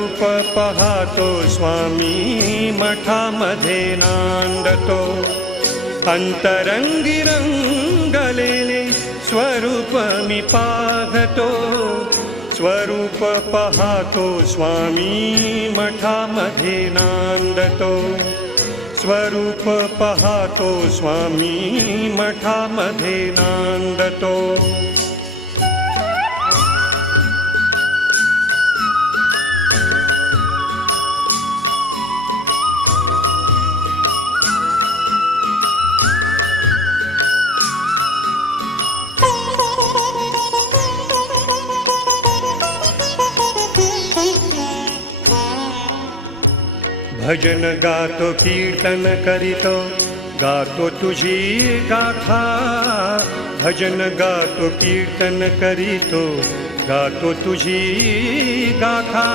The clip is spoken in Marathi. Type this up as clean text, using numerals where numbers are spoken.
रूप पाहतो स्वामी मठामध्ये नांदतो, अंतरंगी रंगलेले स्वरूप मी पाहतो. स्वरूप पाहतो स्वामी मठामध्ये नांदतो, स्वरूप पाहतो स्वामी मठामध्ये नांदतो. भजन गातो कीर्तन करीतो, गातो तुझी गाथा. भजन गातो कीर्तन करीतो, गातो तुझी गाथा.